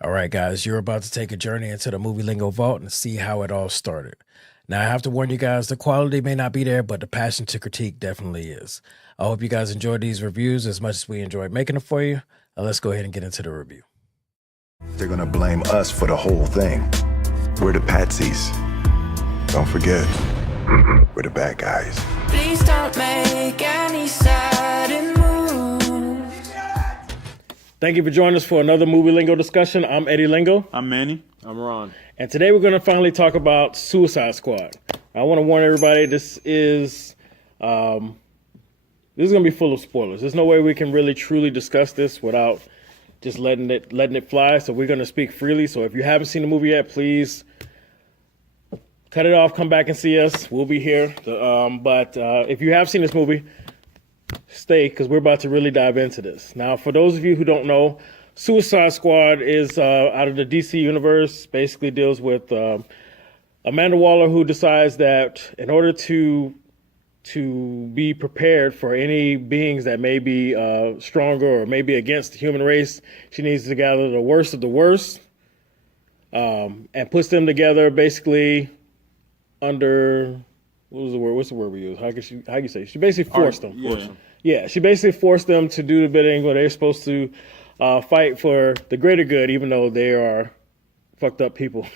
All right, guys, you're about to take a journey into the Movie Lingo vault and see how it all started. Now, I have to warn you guys, the quality may not be there, but the passion to critique definitely is. I hope you guys enjoyed these reviews as much as we enjoyed making them for you. Let's go ahead and get into the review. They're gonna blame us for the whole thing. We're the patsies. Don't forget, we're the bad guys. Please don't make any sudden moves. Thank you for joining us for another Movie Lingo discussion. I'm Eddie Lingo. I'm Manny. I'm Ron. And today we're going to finally talk about Suicide Squad. I want to warn everybody, this is going to be full of spoilers. There's no way we can really truly discuss this without just letting it fly. So we're going to speak freely. So if you haven't seen the movie yet, please cut it off, come back and see us. We'll be here. But if you have seen this movie, stay, because we're about to really dive into this. Now, for those of you who don't know, Suicide Squad is out of the DC universe, basically deals with Amanda Waller, who decides that in order to be prepared for any beings that may be stronger or maybe against the human race, she needs to gather the worst of the worst and puts them together basically under, what's the word we use? How you say? She basically forced them. Yeah, she basically forced them to do the bidding where they're supposed to fight for the greater good, even though they are fucked up people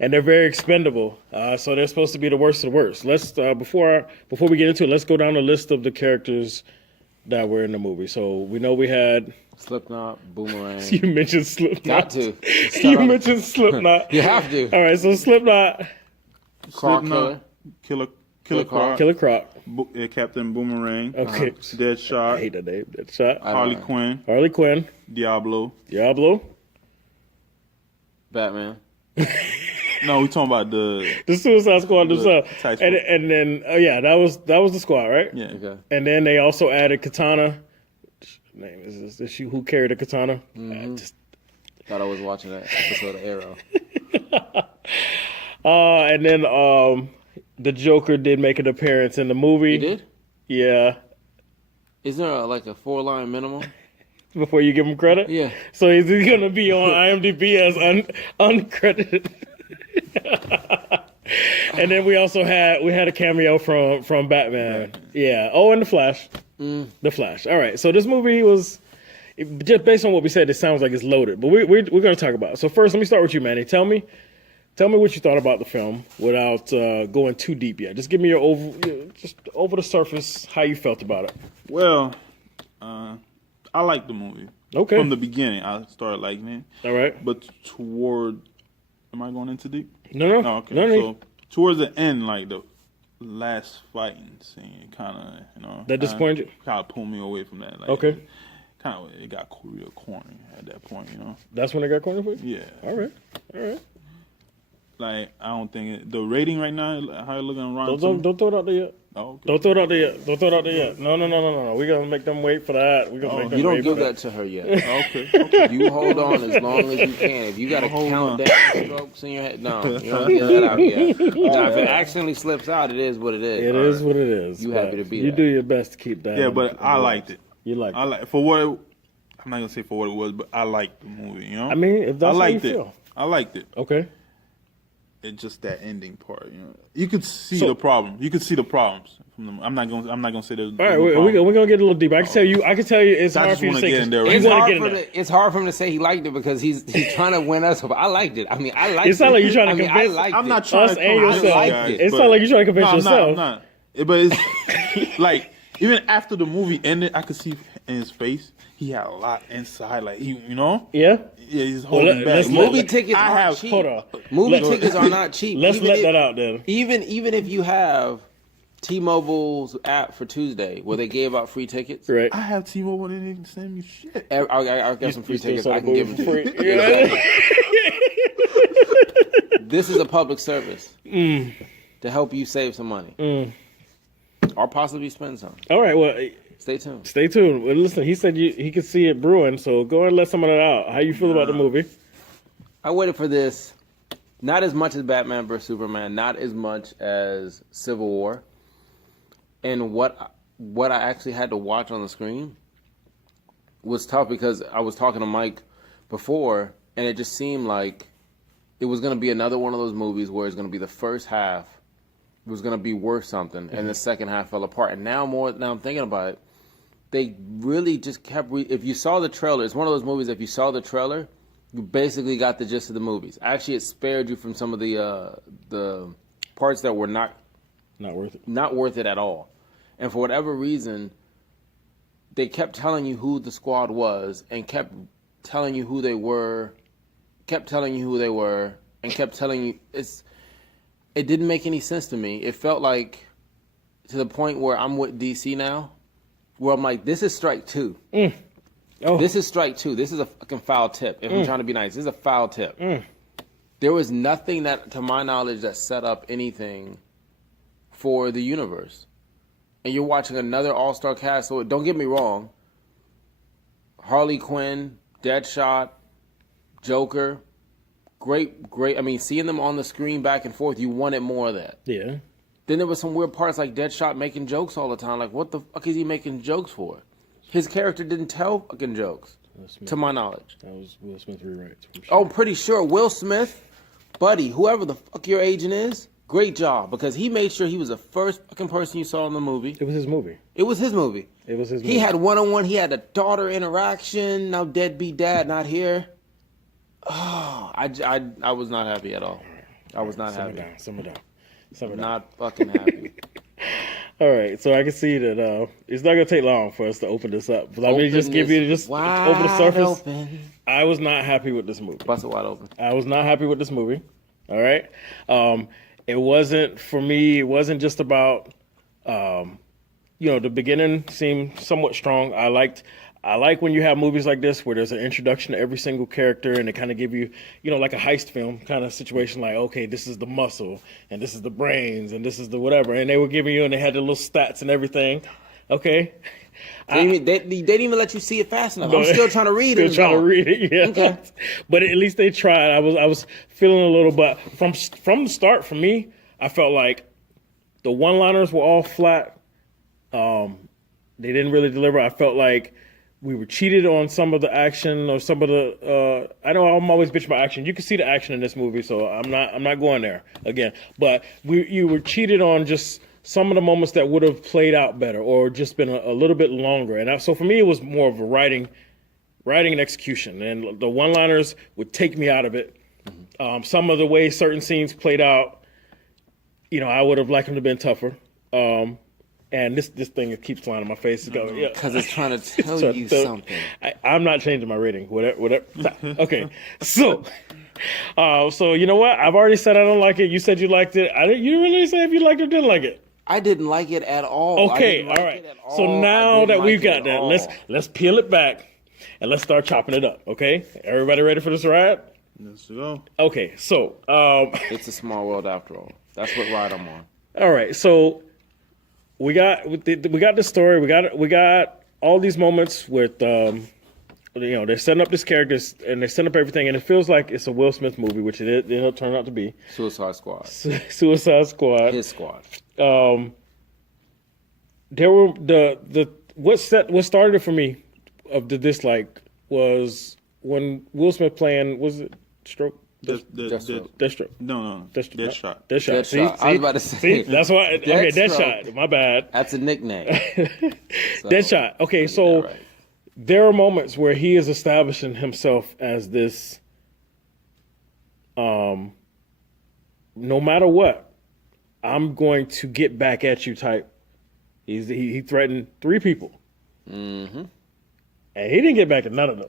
and they're very expendable. So they're supposed to be the worst of the worst. Let's before we get into it, let's go down the list of the characters that were in the movie. So we know we had Slipknot, Boomerang. You mentioned Slipknot. Got to. You mentioned Slipknot. You have to. All right, so Slipknot, Croc Killer. Killer Croc. Killer Croc. Captain Boomerang. Okay. I Deadshot. hate that name. Deadshot. Harley Quinn. Harley Quinn. Diablo. Batman. No, we talking about the Suicide Squad themselves. Type And then that was the squad, right? yeah. Okay. And then they also added Katana. Name is this she who carried a katana? Thought I was watching that episode of Arrow. And then the Joker did make an appearance in the movie. You did? Yeah. Is there like a 4-line minimum? Before you give him credit? Yeah. So he's going to be on IMDb as uncredited. And then we also had a cameo from Batman. Yeah. Oh, and the Flash. The Flash. All right. So this movie was, just based on what we said, it sounds like it's loaded. But we're going to talk about it. So first, let me start with you, Manny. Tell me what you thought about the film without going too deep yet. Just give me your just over the surface how you felt about it. Well, I liked the movie. Okay. From the beginning, I started liking it. All right. But am I going into deep? No. Oh, okay. No. So towards the end, like the last fighting scene, kind of, That disappointed you? Kind of pulled me away from that. Like, Okay. Kind of, it got real corny at that point, That's when it got cornered for you? Yeah. All right. Like, I don't think the rating right now, how it looking on Rotten Don't throw it out there yet. Oh, okay. Don't throw it out there yet. No. We're going to make them wait for that. We're going to make them You don't wait give for that to her yet. Okay. You hold on as long as you can. If you got to Hold count on. down strokes in your head, no, you don't get that out yet. Now, if it accidentally slips out, it is what it is. It is what it is. You but happy to be You that. do your best to keep that. Yeah, but I liked it. You liked it. For what I'm not gonna say for what it was, but I liked the movie. I mean, if that's I liked how you it. feel. I liked it. Okay. It's just that ending part. You could see So- the problem. You could see the problems. I'm not gonna say there's. All right, we're gonna get a little deep. I can tell you it's I hard just for you to wanna say. get in there 'cause right you now. wanna get in there. It's hard for him to say he liked it because he's trying to win us. But I liked it. I mean, I liked it. It sounds like you're trying to I convince. liked I'm it. not trying us to and convince yourself. you guys, It but- sounds like you're trying to convince No, yourself. I'm not. But it's like even after the movie ended, I could see in his face he had a lot inside. Like Yeah. he's holding back. let's- Movie tickets I aren't have- cheap. Hold on. Movie tickets are not cheap. Let's Even let if- that out then. Even if you have T-Mobile's app for Tuesday where they gave out free tickets, Right. I have T-Mobile and they didn't send me shit. I'll get some free You still tickets. saw I the can give movie them to for you. free. Yeah. This is a public service to help you save some money or possibly spend some. All right. Well, Stay tuned. stay tuned. Well, listen, he said he could see it brewing, so go ahead and let some of that out. How you feel about the movie? I waited for this, not as much as Batman vs Superman, not as much as Civil War, and what I actually had to watch on the screen was tough because I was talking to Mike before, and it just seemed like it was going to be another one of those movies where it's going to be the first half was going to be worth something, and the second half fell apart. And now I'm thinking about it, they really just kept. If you saw the trailer, it's one of those movies. If you saw the trailer, you basically got the gist of the movies. Actually, it spared you from some of the parts that were not worth it at all. And for whatever reason, they kept telling you who the squad was, and kept telling you who they were, and kept telling you it didn't make any sense to me. It felt like, to the point where I'm with DC now, where I'm like, this is strike two. Oh. This is strike two. This is a fucking foul tip. If I'm trying to be nice, this is a foul tip. There was nothing that, to my knowledge, that set up anything for the universe. And you're watching another all-star cast, so don't get me wrong. Harley Quinn, Deadshot, Joker, great. I mean, seeing them on the screen back and forth, you wanted more of that. Yeah. Then there was some weird parts like Deadshot making jokes all the time. Like, what the fuck is he making jokes for? His character didn't tell fucking jokes, to my knowledge. That was Will Smith rewrites. Sure. Oh, I'm pretty sure Will Smith, buddy, whoever the fuck your agent is, great job, because he made sure he was the first fucking person you saw in the movie. It was his movie. It was his movie. It was his movie. He had one-on-one. He had a daughter interaction. Now deadbeat dad not here. Oh, I was not happy at all. I was not happy. Simmer down. Not fucking happy. All right, so I can see that it's not gonna take long for us to open this up. But let me just give you over the surface. Open. I was not happy with this movie. Bust it wide open. I was not happy with this movie. All right, it wasn't for me. It wasn't just about the beginning seemed somewhat strong. I like when you have movies like this where there's an introduction to every single character and they kind of give you, like a heist film kind of situation, like, okay, this is the muscle and this is the brains and this is the whatever. And they were giving you, and they had the little stats and everything. Okay. They didn't even let you see it fast enough. I'm still trying to read it. Still trying to read it, yeah. Okay. But at least they tried. I was feeling a little, but from the start, for me, I felt like the one-liners were all flat. They didn't really deliver. I felt like we were cheated on some of the action or some of the. I know I'm always bitching about action. You can see the action in this movie, so I'm not going there again. But you were cheated on just some of the moments that would have played out better or just been a little bit longer. And so for me, it was more of a writing and execution. And the one-liners would take me out of it. Some of the way certain scenes played out, I would have liked them to have been tougher. And this thing keeps flying in my face. Because it's trying to tell you something. I'm not changing my rating. Whatever. Okay. So you know what? I've already said I don't like it. You said you liked it. You didn't really say if you liked it or didn't like it. I didn't like it at all. Okay. All right. So now that we've got that, let's peel it back and let's start chopping it up. Okay. Everybody ready for this ride? Let's go. Okay. So it's a small world after all. That's what ride I'm on. All right. So we got the story. We got all these moments with they're setting up this characters and they set up everything, and it feels like it's a Will Smith movie, which it'll turn out to be. Suicide Squad. Suicide Squad. His squad. There were what started it for me of the dislike was when Will Smith playing, was it Stroke? Deathstroke. No. Deadshot. Deadshot. See? I was about to say. See? That's why. Okay, Deadshot. My bad. That's a nickname. Deadshot. Okay, so right. There are moments where he is establishing himself as this. No matter what, I'm going to get back at you type. He threatened 3 people. Mm-hmm. And he didn't get back at none of them.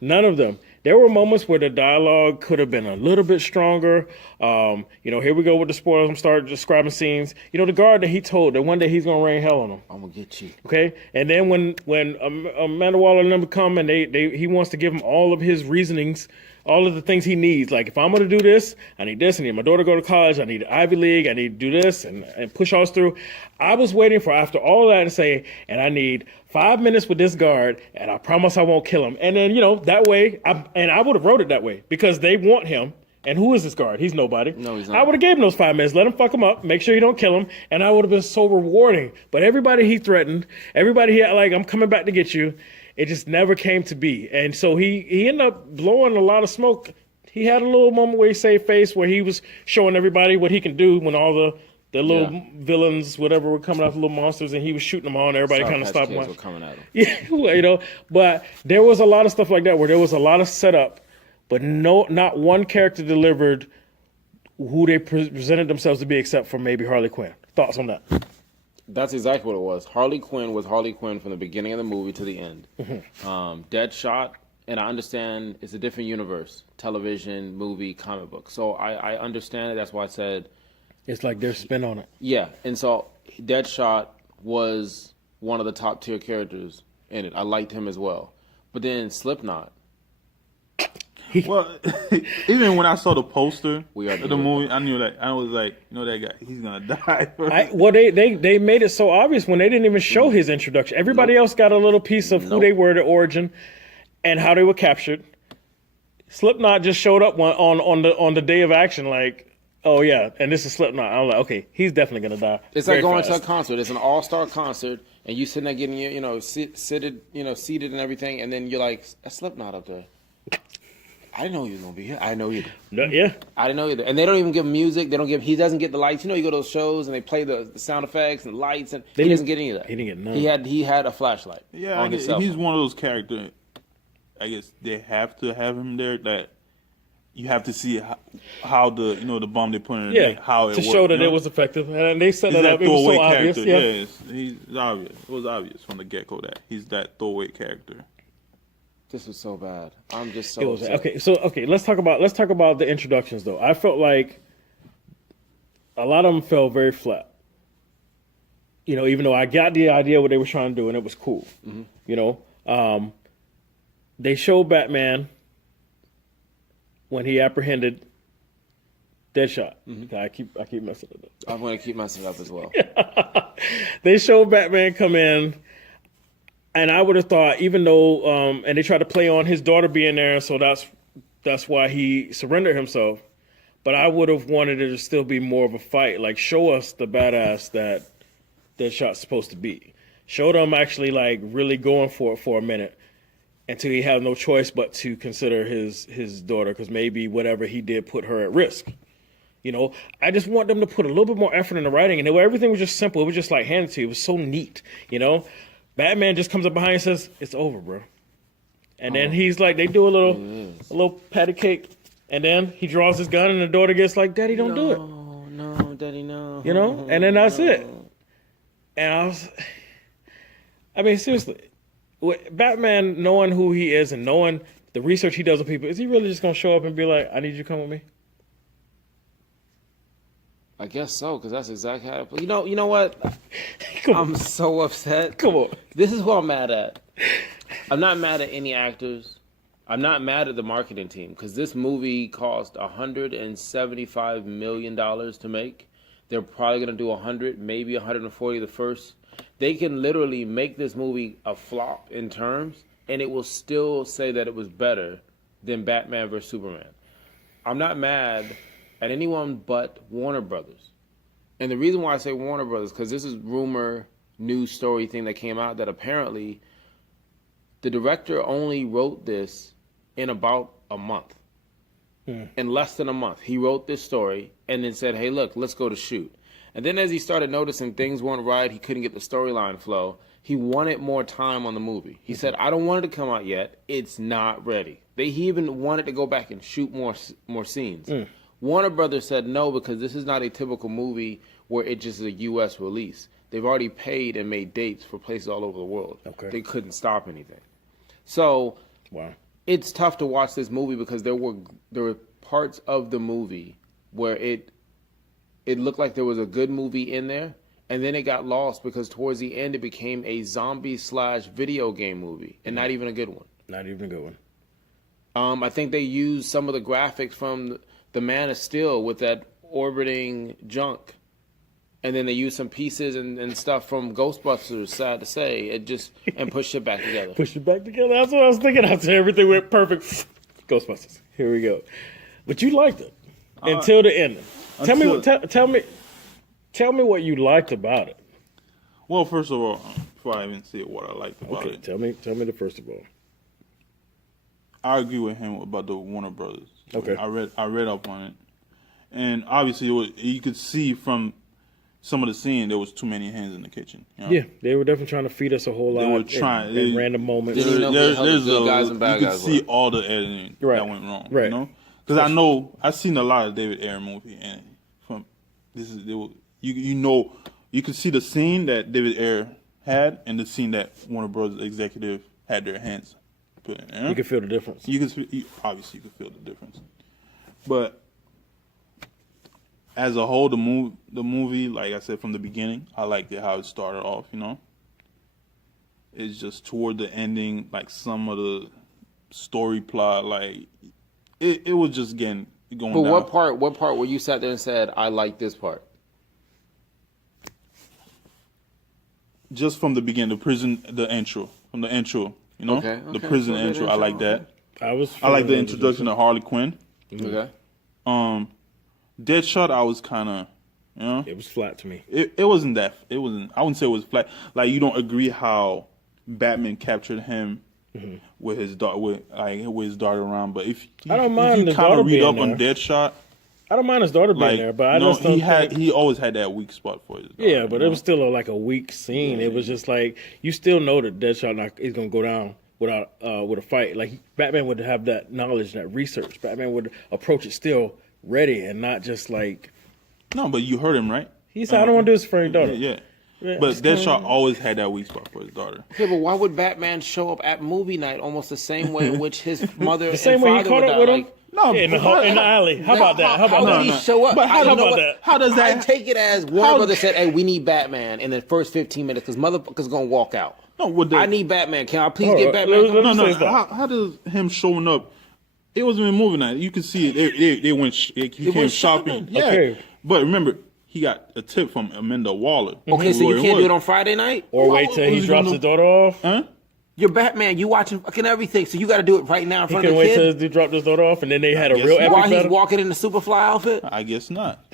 None of them. There were moments where the dialogue could have been a little bit stronger. Here we go with the spoilers. I'm starting describing scenes. The guard that he told that one day he's going to rain hell on him. I'm going to get you. Okay? And then when Amanda Waller and them come and he wants to give him all of his reasonings, all of the things he needs. Like, if I'm going to do this, I need this. I need my daughter to go to college. I need Ivy League. I need to do this and push us through. I was waiting for after all that to say, and I need 5 minutes with this guard, and I promise I won't kill him. And then, that way, I would have wrote it that way because they want him. And who is this guard? He's nobody. No, he's not. I would have gave him those 5 minutes, let him fuck him up, make sure he don't kill him, and I would have been so rewarding. But everybody he threatened, everybody he like, I'm coming back to get you. it just never came to be. And so he ended up blowing a lot of smoke. He had a little moment where he saved face, where he was showing everybody what he can do when all the little villains, whatever, were coming out, the little monsters, and he was shooting them all, and everybody kind of stopped Kids watching. were coming at him. Yeah, well, you know, but there was a lot of stuff like that where there was a lot of setup, but not one character delivered who they presented themselves to be, except for maybe Harley Quinn. Thoughts on that? That's exactly what it was. Harley Quinn was Harley Quinn from the beginning of the movie to the end. Deadshot, and I understand it's a different universe, television, movie, comic book. So I understand it. That's why I said... It's like their spin on it. Yeah, and so Deadshot was one of the top tier characters in it. I liked him as well. But then Slipknot. Well, even when I saw the poster We already of the knew movie, I knew that. I was like, you know, that guy, he's gonna die. They made it so obvious when they didn't even show his introduction. Everybody else got a little piece of who they were, their origin, and how they were captured. Slipknot just showed up on the day of action, like, oh yeah, and this is Slipknot. I'm like, okay, he's definitely gonna die. It's like going to a concert. It's an all-star concert, and you sitting there getting seated and everything, and then you're like, a Slipknot up there. I didn't know he was gonna be here. I know you. Yeah. I didn't know either. And they don't even give him music. He doesn't get the lights. You know, you go to those shows and they play the sound effects and lights, and he doesn't get any of that. He didn't get none. He had a flashlight. Yeah, on his cell he's phone. one of those characters. I guess they have to have him there. That you have to see how the the bomb they put in. How it to worked, show that you know? it was effective, and they set He's that up. that It was throwaway so obvious. character. Yeah. He's obvious. It was obvious from the get-go that he's that throwaway character. This was so bad. I'm just It so was upset. okay. Let's talk about the introductions though. I felt like a lot of them fell very flat. You know, even though I got the idea what they were trying to do and it was cool. You know, they showed Batman when he apprehended Deadshot. I keep messing it up. I'm going to keep messing it up as well. They showed Batman come in. And I would have thought, even though, and they tried to play on his daughter being there, so that's why he surrendered himself. But I would have wanted it to still be more of a fight. Like, show us the badass that Deadshot's supposed to be. Show them actually, like, really going for it for a minute until he had no choice but to consider his daughter, because maybe whatever he did put her at risk. You know, I just want them to put a little bit more effort in the writing, and everything was just simple. It was just like handed to you. It was so neat, you know. Batman just comes up behind and says, "It's over, bro." And then he's like, they do a little patty cake, and then he draws his gun, and the daughter gets like, "Daddy, don't do it." No, Daddy, no. You know, and then that's it. And I mean, seriously, Batman, knowing who he is and knowing the research he does with people, is he really just gonna show up and be like, "I need you to come with me"? I guess so, because that's exactly how. You know what? I'm so upset. Come on. This is what I'm mad at. I'm not mad at any actors. I'm not mad at the marketing team, because this movie cost $175 million to make. They're probably going to do 100, maybe 140 the first. They can literally make this movie a flop in terms, and it will still say that it was better than Batman vs. Superman. I'm not mad at anyone but Warner Brothers. And the reason why I say Warner Brothers, because this is rumor, news story thing that came out that apparently the director only wrote this in about a month. In less than a month. He wrote this story and then said, hey, look, let's go to shoot. And then as he started noticing things weren't right, he couldn't get the storyline flow, he wanted more time on the movie. He said, I don't want it to come out yet. It's not ready. He even wanted to go back and shoot more scenes. Warner Brothers said no, because this is not a typical movie where it just is a U.S. release. They've already paid and made dates for places all over the world. Okay. They couldn't stop anything. So Wow. it's tough to watch this movie because there were parts of the movie where it looked like there was a good movie in there, and then it got lost because towards the end it became a zombie/video game movie, and not even a good one. Not even a good one. I think they used some of the graphics from the Man of Steel with that orbiting junk. And then they used some pieces and stuff from Ghostbusters, sad to say, and pushed it back together. Push it back together. That's what I was thinking. After everything went perfect. Ghostbusters. Here we go. But you liked it until the ending. Tell me what you liked about it. Well, first of all, before I even say what I liked about Okay, it. tell me the first of all. I agree with him about the Warner Brothers. Okay. I read up on it, and obviously you could see from some of the scene there was too many hands in the kitchen. You know? Yeah, they were definitely trying to feed us a whole lot. They were trying in random moments. Did he know who the hell the There's good guys and bad you could guys see were? all the editing Right. that went wrong. Right. You know, because I know I've seen a lot of David Ayer movie, and from this is you could see the scene that David Ayer had and the scene that Warner Brothers executive had their hands put in. You can feel the difference. Obviously you could feel the difference, but as a whole, the movie, like I said from the beginning, I liked it how it started off. You know, it's just toward the ending, like some of the story plot, like it was just going. But down. what part where you sat there and said, I like this part? Just from the beginning, the intro, you know, Okay, the prison okay, intro. I like that. I like the introduction of Harley Quinn. Okay. Deadshot, I was kind of, you know, It was flat to me. it wasn't that. It wasn't. I wouldn't say it was flat. Like you don't agree how Batman captured him with his daughter, with his daughter around. But if I don't mind if his you kind daughter of read being up on there. Deadshot, I don't mind his daughter being like there, but I just don't think... he always had that weak spot for his daughter. Yeah, but it was still like a weak scene. It was just like you still know that Deadshot is gonna go down without with a fight. Like Batman would have that knowledge, that research. Batman would approach it still ready and not just like No, but you heard him, right? he said, "I don't want to do this for your daughter." Yeah. Yeah, But it's kinda- Deadshot always had that weak spot for his daughter. Okay, but why would Batman show up at movie night almost the same way in which his mother The same and way he father caught would up die? with him. Like, No, Yeah, in the alley. How about that? How about How that? did he show up? But how you know about what? that? How does that? I take it as Warner Brothers said, "Hey, we need Batman in the first 15 minutes because motherfuckers gonna walk out. No, with the, I need Batman. Can I please Hold get on, Batman?" let- No, no. Say that. How does him showing up? It wasn't even movie night. You can see it. They went. He came went shopping. shopping. Yeah, Okay. but remember, he got a tip from Amanda Waller. Okay, so you can't do it on Friday night. Or Why wait till was he he drops gonna- his daughter off. Huh? You're Batman. You watching fucking everything, so you got to do it right now in He front can of the wait till kid. he dropped his daughter off, and then they had a guess real not. epic While he's battle. walking in the Superfly outfit. I guess not.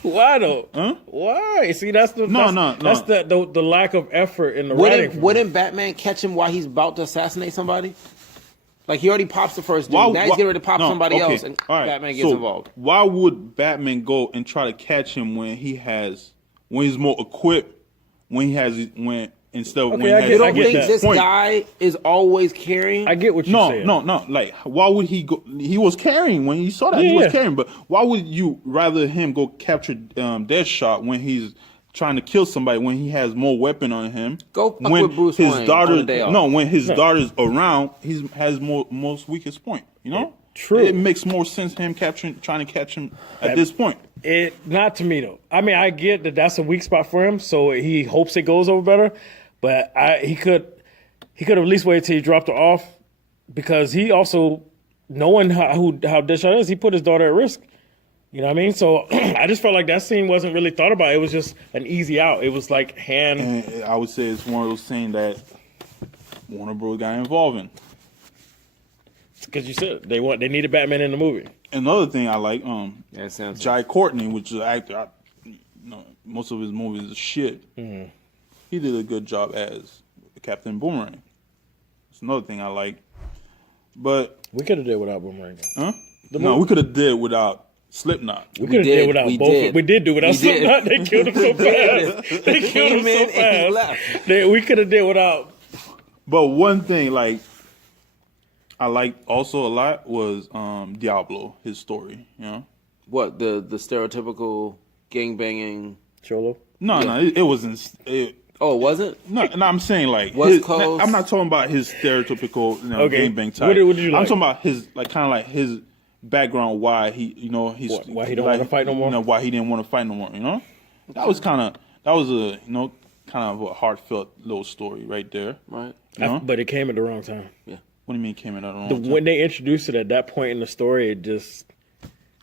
Why though? Huh? Why? See, that's the No, that's the lack of effort in the Wouldn't, writing. wouldn't Batman catch him while he's about to assassinate somebody? Like he already pops the first dude. Now he's getting ready to pop somebody okay, else, and all right. Batman gets So, involved. Why would Batman go and try to catch him when he's more equipped? Instead of Okay, when he I has get- You I don't get think that this point. guy is always carrying? I get what you're saying. No. Like, why would he go? He was carrying when you saw that. He Yeah, was yeah. carrying. But why would you rather him go capture Deadshot when he's trying to kill somebody when he has more weapon on him? Go fuck when with Bruce his Wayne daughter. on the day off. No, when his daughter's around, he has most weakest point. You know, True. It makes more sense him trying to catch him at this point. It not to me though. I mean, I get that that's a weak spot for him, so he hopes it goes over better. But he could have at least waited till he dropped her off, because he also, knowing how Deadshot is, he put his daughter at risk. You know what I mean? So I just felt like that scene wasn't really thought about. It was just an easy out. It was like hand. And I would say it's one of those things that Warner Bros. Got involved in. Because you said they needed Batman in the movie. Another thing I like, Yeah, it sounds Jai Courtney, which is an actor, most of his movies is shit. Mm-hmm. He did a good job as Captain Boomerang. It's another thing I like. But We could have did without Boomerang. we could have did without Slipknot. We could have did, did without we both. did. We did do without We did. Slipknot. They killed him so fast. They killed him came in so and he fast. We could have did without. But one thing I liked also a lot was Diablo, his story. You know, what the stereotypical gangbanging. Cholo. no, it wasn't. Oh, it wasn't? No, I'm saying like West Coast. I'm not talking about his stereotypical, Okay. gangbang type. What did you I'm like? talking about his his background, why he, Why he don't wanna fight no more? Why he didn't want to fight no more. That was a kind of a heartfelt little story right there. Right. But it came at the wrong time. What do you mean came in at the wrong time? When they introduced it at that point in the story, it just.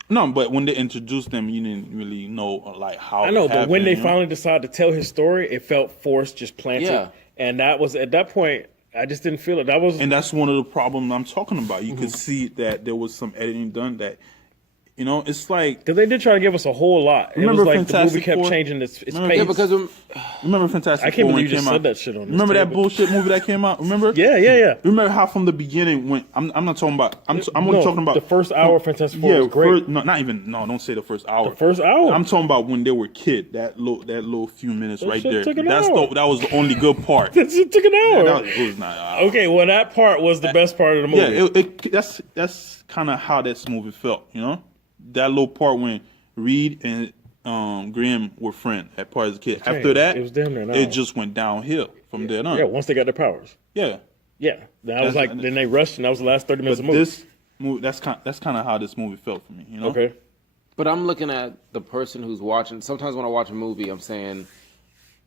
No, but when they introduced him, you didn't really know like how. I know, it but when happened, they you know? finally decided to tell his story, it felt forced, just planted. Yeah. And that was, at that point, I just didn't feel it. That was. And that's one of the problems I'm talking about. You Mm-hmm. could see that there was some editing done that You know, it's like Because they did try to give us a whole lot. It Remember was like the movie Fantastic kept Four? changing its Remember- pace. Yeah, because remember Fantastic I can't Four when believe it you just came said out. that shit on this Remember that table. bullshit movie that came out? Remember? Yeah. Remember how from the beginning when I'm not talking about I'm only No, talking about the first hour of Fantastic Four was great. Don't say the first hour. The first hour. I'm talking about when they were kid. That little few minutes right shit there. took an hour. That was the only good part. That shit took an hour. It was not. an hour. Okay, well that part was the best part of the movie. Yeah, that's kind of how this movie felt. You know, that little part when Reed and Graham were friends at part as a kid. Okay, After that, it was damn near an hour. it just went downhill from there on. Yeah, once they got their powers. Yeah. Yeah, that was That's- like then they rushed, and that was the last 30 minutes But of the movie. this movie, that's kind of how this movie felt for me. You know. Okay, But I'm looking at the person who's watching. Sometimes when I watch a movie, I'm saying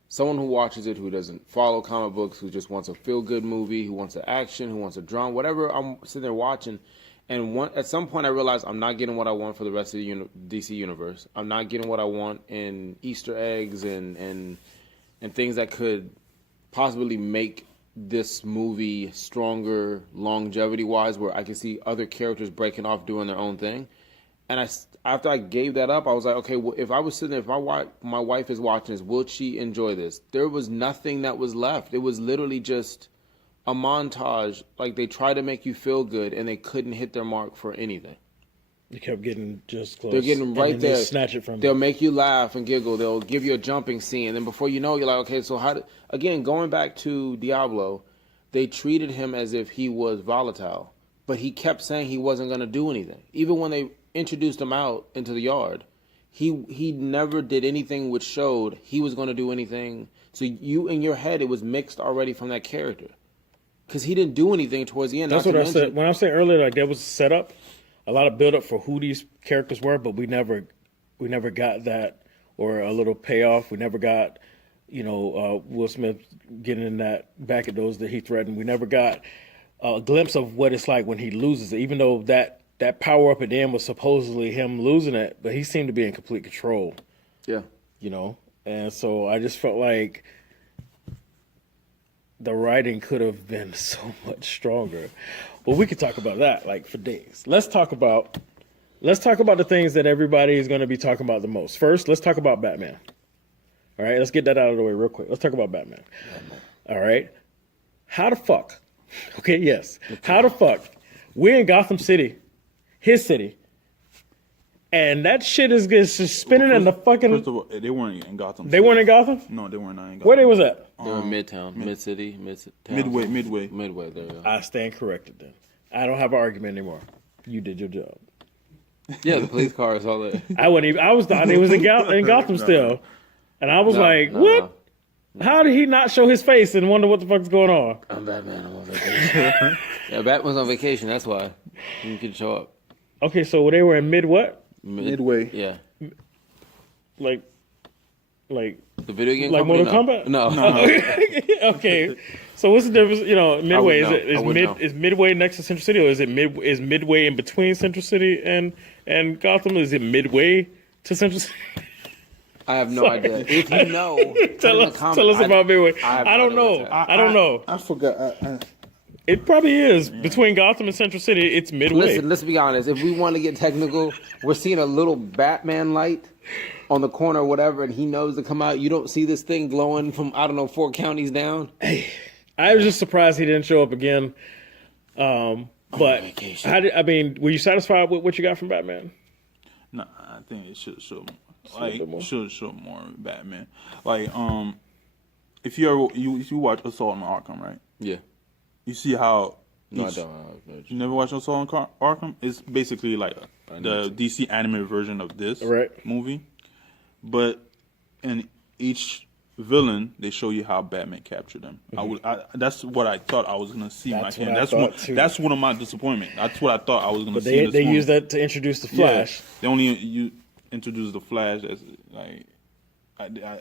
someone who watches it who doesn't follow comic books, who just wants a feel-good movie, who wants an action, who wants a drama, whatever. I'm sitting there watching, and at some point I realize I'm not getting what I want for the rest of the DC universe. I'm not getting what I want in Easter eggs and things that could possibly make this movie stronger longevity-wise, where I can see other characters breaking off doing their own thing. And after I gave that up, I was like, okay, well, if I was sitting there, if my wife is watching this, will she enjoy this? There was nothing that was left. It was literally just a montage. Like, they tried to make you feel good, and they couldn't hit their mark for anything. they kept getting just close. They're getting right and then there. They snatch it from They'll you. make you laugh and giggle. They'll give you a jumping scene. And then before you know, you're like, okay, so again, going back to Diablo, they treated him as if he was volatile. But he kept saying he wasn't going to do anything. Even when they introduced him out into the yard, he never did anything which showed he was going to do anything. So you, in your head, it was mixed already from that character. Because he didn't do anything towards the end. That's what I said. When I was saying earlier, like there was a setup, a lot of build up for who these characters were, but we never got that, or a little payoff. We never got, Will Smith getting in that back at those that he threatened. We never got a glimpse of what it's like when he loses it, even though that power up at the end was supposedly him losing it, but he seemed to be in complete control. Yeah. And so I just felt like the writing could have been so much stronger. Well, we could talk about that like for days. Let's talk about the things that everybody is going to be talking about the most. First, let's talk about Batman. All right, let's get that out of the way real quick. Let's talk about Batman. All right. How the fuck? Okay, yes. How the fuck? We're in Gotham City, his city, and that shit is just spinning in the fucking... First of all, they weren't in Gotham. They weren't in Gotham? No, they weren't in Gotham. Where they was at? They were Midtown, Mid-City, Midway. Midway, there you go. I stand corrected then. I don't have an argument anymore. You did your job. Yeah, the police car is all that. I wouldn't even. I was thought it was in Gotham still, and I was like, "What? How did he not show his face and wonder what the fuck's going on?" I'm Batman. I'm on vacation. Yeah, Batman's on vacation. That's why you can show up. Okay, so they were in what? Midway. Yeah. Like The video game like company? Mortal Kombat? No. Okay, so what's the difference? Midway know. I would know. is Midway next to Central City, or is Midway in between Central City and Gotham? Is it midway to Central City? I have no idea. If you know, tell us about Midway. I don't know. I don't know. I forgot. It probably is between Gotham and Central City. It's Midway. Listen, let's be honest. If we want to get technical, we're seeing a little Batman light on the corner or whatever, and he knows to come out. You don't see this thing glowing from, 4 counties down. I was just surprised he didn't show up again. But were you satisfied with what you got from Batman? No, I think it should show more. Should show more Batman. Like, if you watch Assault on Arkham, right? Yeah. You see how No, I don't. you never watched Assault on Arkham? It's basically like the DC animated version of this movie, but in each villain they show you how Batman captured them. Mm-hmm. That's what I thought I was gonna see. That's That's one of my disappointment. That's what I thought I was gonna But see. they used that to introduce the Flash. Yeah, they only introduced the Flash as like.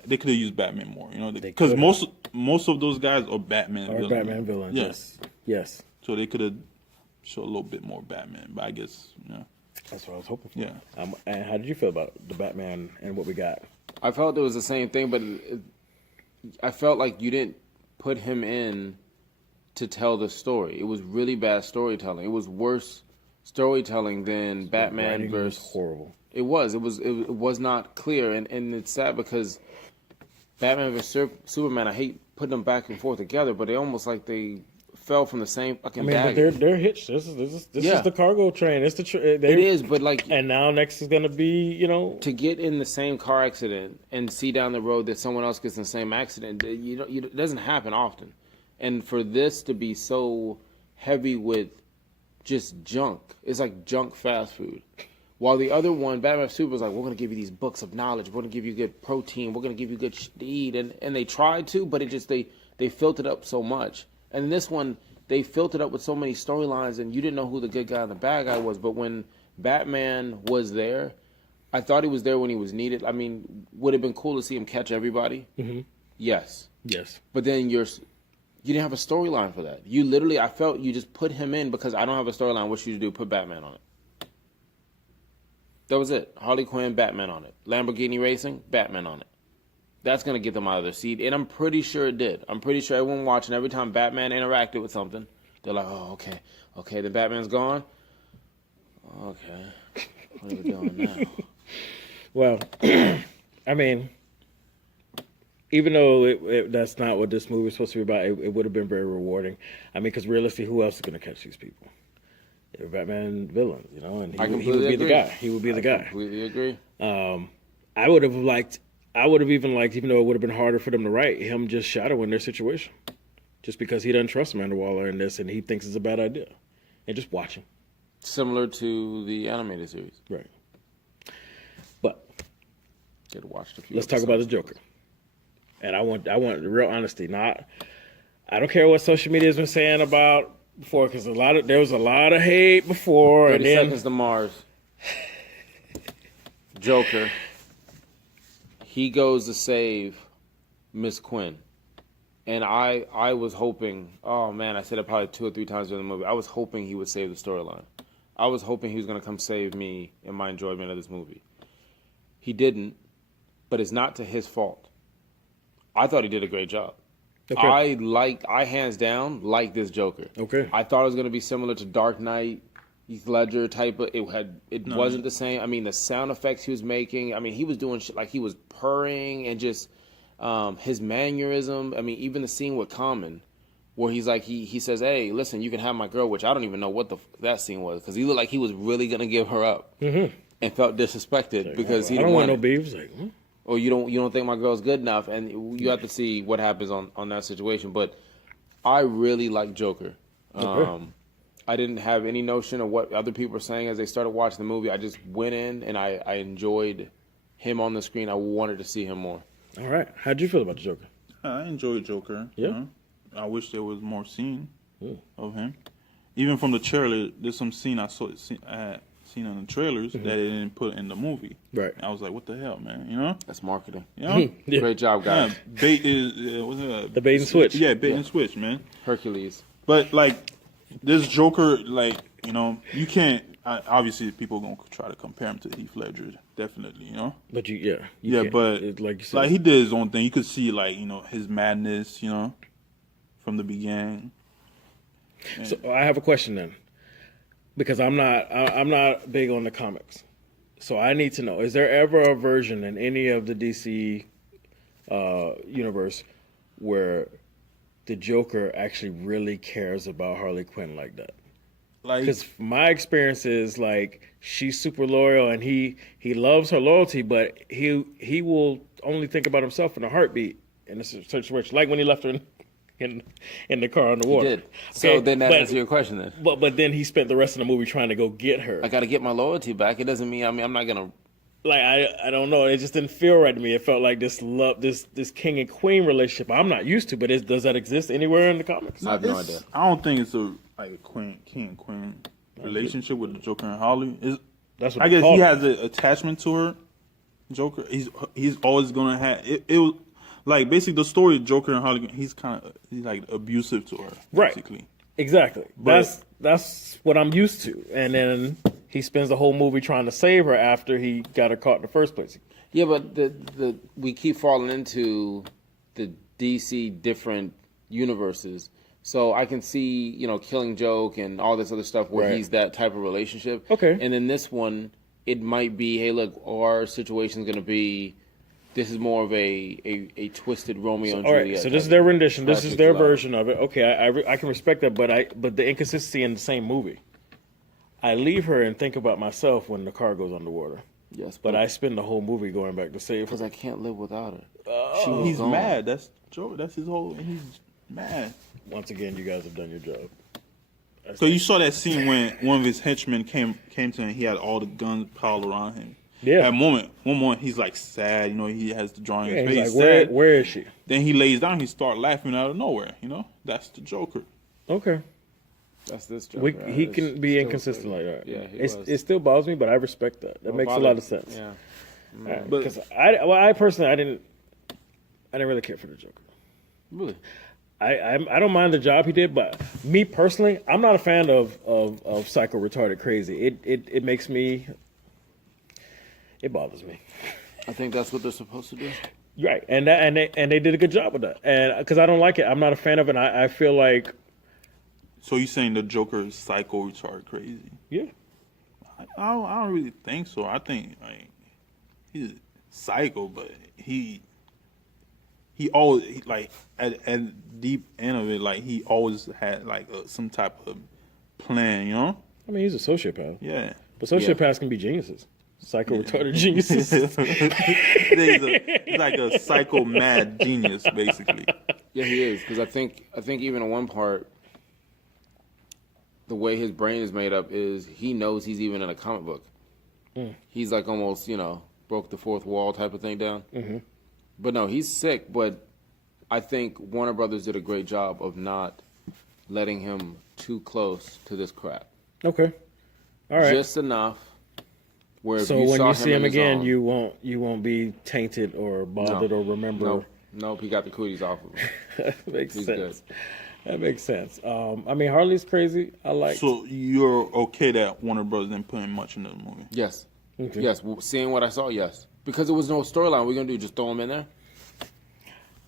They could have used Batman more, because most of those guys are Batman villains. Batman villains. Yes. So they could have showed a little bit more Batman, but I guess That's what I was hoping for. Yeah. And how did you feel about the Batman and what we got? I felt it was the same thing, but I felt like you didn't put him in to tell the story. It was really bad storytelling. It was worse storytelling than Batman Writing was versus. horrible. It was not clear, and it's sad because Batman vs Superman. I hate putting them back and forth together, but they almost like they fell from the same fucking. I mean, but dagger. they're hitched. This is Yeah. the cargo train. It's the It is, but like and now next is gonna be to get in the same car accident and see down the road that someone else gets in the same accident. It doesn't happen often, and for this to be so heavy with just junk, it's like junk fast food. While the other one, Batman vs Super, was like, we're going to give you these books of knowledge. We're going to give you good protein. We're going to give you good shit to eat. And they tried to, but it just, they filled it up so much. And in this one, they filled it up with so many storylines, and you didn't know who the good guy and the bad guy was. But when Batman was there, I thought he was there when he was needed. I mean, would it have been cool to see him catch everybody? Mm-hmm. Yes. But then you didn't have a storyline for that. You literally, I felt you just put him in because I don't have a storyline. What should you do? Put Batman on it. That was it. Harley Quinn, Batman on it. Lamborghini Racing, Batman on it. That's going to get them out of their seat. And I'm pretty sure it did. I'm pretty sure everyone watching, every time Batman interacted with something, they're like, oh, okay. Okay, the Batman's gone? Okay. What are we doing now? Well, I mean, even though that's not what this movie is supposed to be about, it would have been very rewarding. I mean, because realistically, who else is going to catch these people? They're Batman villains, and he would be the guy. He would be the guy. I completely agree. I would have even liked, even though it would have been harder for them to write, him just shadowing their situation. Just because he doesn't trust Amanda Waller in this and he thinks it's a bad idea. And just watching. Similar to the animated series. Right. But Get watched a few let's talk about the Joker. And I want real honesty. I don't care what social media has been saying about before, because there was a lot of hate before. 30 and then, Seconds to Mars. Joker. He goes to save Miss Quinn. And I was hoping, oh man, I said it probably 2 or 3 times during the movie. I was hoping he would save the storyline. I was hoping he was going to come save me in my enjoyment of this movie. He didn't, but it's not to his fault. I thought he did a great job. Okay. I hands down like this Joker. Okay. I thought it was going to be similar to Dark Knight, Heath Ledger type of. It wasn't the same. I mean, the sound effects he was making. I mean, he was doing shit like he was purring and just his mannerism. I mean, even the scene with Common, where he's like he says, "Hey, listen, you can have my girl," which I don't even know what that scene was, because he looked like he was really going to give her up and felt disrespected because he I didn't don't want want no beef. It's like, or you don't think my girl's good enough, and you have to see what happens on that situation. But I really like Joker. Okay. I didn't have any notion of what other people were saying as they started watching the movie. I just went in and I enjoyed him on the screen. I wanted to see him more. All right. How'd you feel about the Joker? I enjoyed Joker. Yeah. I wish there was more scene of him. Even from the trailer, there's some scene I had seen in the trailers that they didn't put in the movie. Right. And I was like, what the hell, man? That's marketing. Yeah. Great job, guys. Bait is what's it? The bait and switch. Yeah, bait and switch, man. Hercules. But like this Joker, like you can't. Obviously, people are gonna try to compare him to Heath Ledger, definitely, But you can't. but like you said, like he did his own thing. You could see like his madness, from the beginning. So I have a question then, because I'm not big on the comics, so I need to know: is there ever a version in any of the DC universe where the Joker actually really cares about Harley Quinn like that? Like, Because my experience is like she's super loyal and he loves her loyalty, but he will only think about himself in a heartbeat in a situation, like when he left her in the car on the water. He did. So then that answers your question then. But then he spent the rest of the movie trying to go get her. I got to get my loyalty back. It doesn't mean, I'm not going to. Like I don't know. It just didn't feel right to me. It felt like this love, this king and queen relationship I'm not used to. But does that exist anywhere in the comics? I have no idea. I don't think it's a king and queen relationship with the Joker and Harley. That's what I guess call he it. has an attachment to her. Joker, he's always gonna have it. It was like basically the story of Joker and Harley. He's like abusive to her, Right. basically. Exactly. But- That's what I'm used to. And then he spends the whole movie trying to save her after he got her caught in the first place. Yeah, but we keep falling into the DC different universes So I can see, Killing Joke and all this other stuff where Right. he's that type of relationship. Okay. And then this one, it might be, hey, look, our situation's going to be, this is more of a twisted Romeo and All Juliet. right, so type this is their of rendition. This is classic their love. version of it. Okay, I can respect that, but the inconsistency in the same movie. I leave her and think about myself when the car goes underwater, Yes, but I spend the whole movie going back to save because her. I can't live without her. He's gone. mad. That's Joe. That's his whole. He's mad. Once again, you guys have done your job. So you saw that scene when one of his henchmen came to him. He had all the guns piled around him. Yeah. At one moment, he's like sad. He has the drawing Yeah, in his he's face. like, sad. where is she? Then he lays down. He start laughing out of nowhere. That's the Joker. Okay. That's this Joker. He It's can be still inconsistent crazy. like that. Yeah, he it was. still bothers me, but I respect that. That makes a lot of sense. Yeah. Because I personally, I didn't really care for the Joker. Really? I don't mind the job he did, but me personally, I'm not a fan of psycho retarded crazy. It makes me, it bothers me. I think that's what they're supposed to do. Right, and they did a good job with that. And because I don't like it, I'm not a fan of it. And I feel like, So you saying the Joker is psycho retarded crazy? yeah, I don't really think so. I think he's psycho, but he always at deep end of it, he always had some type of plan. I mean, he's a sociopath. Yeah. But sociopaths can be geniuses, psycho retarded geniuses. He's like a psycho mad genius, basically. Yeah, he is. Because I think even in one part, the way his brain is made up is he knows he's even in a comic book. He's like almost, broke the fourth wall type of thing down. Mm-hmm. But no, he's sick. But I think Warner Brothers did a great job of not letting him too close to this crap. Okay, all right. Just enough where if So you when saw you him see him in his again, own- you won't be tainted or bothered or remember. Nope, he got the cooties off of him. That makes He's sense. That makes sense. I mean, Harley's crazy. I like. So you're okay that Warner Brothers didn't put in much into the movie? Yes. Okay. Yes. Seeing what I saw, yes. Because there was no storyline. We're going to do just throw him in there?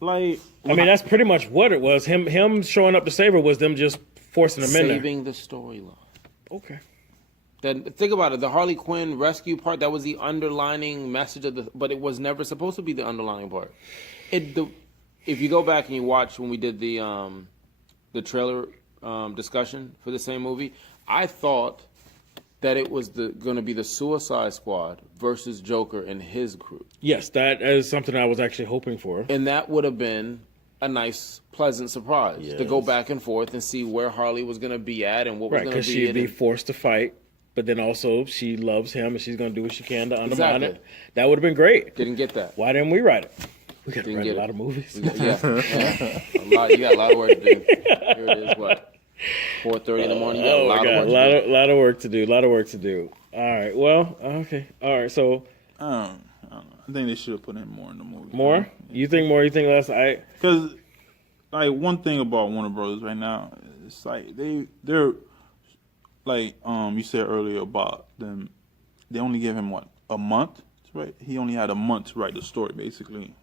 I mean, that's pretty much what it was. Him showing up to save her was them just forcing him in there. Saving the storyline. Okay. Then think about it. The Harley Quinn rescue part, that was the underlining message of but it was never supposed to be the underlining part. If you go back and you watch when we did the trailer discussion for the same movie, I thought that it was going to be the Suicide Squad versus Joker and his crew. Yes, that is something I was actually hoping for. And that would have been a nice, pleasant surprise to go Yes. back and forth and see where Harley was going to be at and what was Right, going to because be she'd in be it. forced to fight, but then also she loves him and she's going to do what she can to undermine Exactly. it. That would have been great. Didn't get that. Why didn't we write it? We got to Didn't write get a lot it. of movies. Yeah. You got a lot of work to do. Here it is, what? 4:30 in the morning. You got a Oh lot my God, of work to do. lot of work to do. A lot of work to do. All right. Well, okay. All right. So I don't know. I think they should have put in more in the movie. more? You think more? You think less? Because one thing about Warner Brothers right now, it's they're like you said earlier about them. They only give him a month, right? He only had a month to write the story, basically.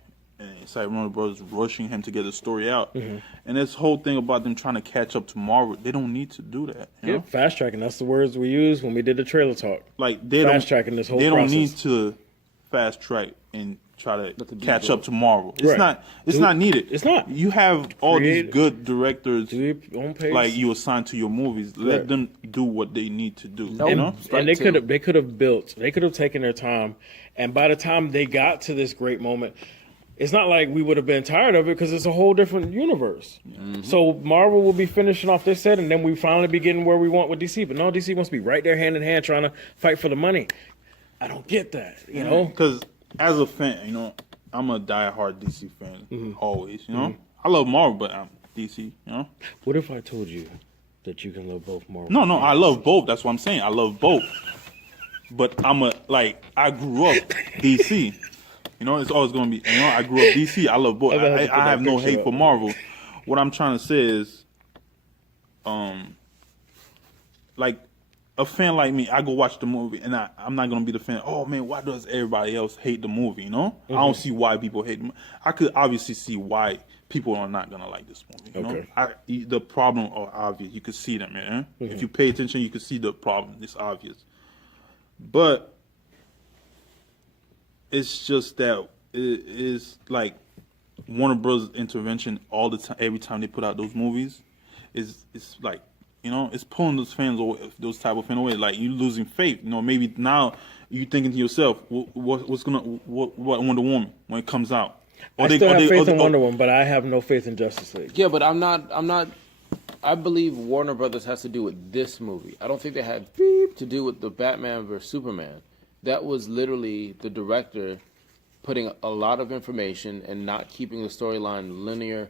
And it's like Warner Brothers rushing him to get the story out. Mm-hmm. And this whole thing about them trying to catch up to Marvel, they don't need to do that. You know? Fast tracking. That's the words we used when we did the trailer talk. They Fast tracking this whole They don't process. need to fast track and try to the catch beat up to Marvel. It's Right. not. It's not needed. It's not. You have all Create- these good directors, Do your own pace. like you assign to your movies. Let Right. them do what they need to do. Nope. You know. Strike and they two. could have taken their time, and by the time they got to this great moment, it's not like we would have been tired of it because it's a whole different universe. Mm-hmm. So Marvel will be finishing off their set, and then we finally be getting where we want with DC. But no, DC wants to be right there hand in hand trying to fight for the money. I don't get that, you know. Because as a fan, I'm a diehard DC fan Mm-hmm. always. I love Marvel, but I'm DC. What if I told you that you can love both Marvel? No, I love both. That's what I'm saying. I love both. But I grew up DC. It's always going to be, I grew up DC. I love both. I'm gonna have to put I that have no picture hate up. for Marvel. What I'm trying to say is, a fan like me, I go watch the movie, and I'm not gonna be the fan. Oh man, why does everybody else hate the movie? You know, I don't see why people hate them. I could obviously see why people are not gonna like this movie. You know, the problem are obvious. You could see them, man. If you pay attention, you could see the problem. It's obvious, but it's just that it is like Warner Bros. Intervention all the time. Every time they put out those movies, it's like. You know, it's pulling those fans away, those type of fans away. Like you losing faith. You know, maybe now you thinking to yourself, what's what Wonder Woman when it comes out? I still have faith in Wonder Woman, but I have no faith in Justice League. Yeah, but I'm not. I believe Warner Brothers has to do with this movie. I don't think they had beep to do with the Batman vs Superman. That was literally the director putting a lot of information and not keeping the storyline linear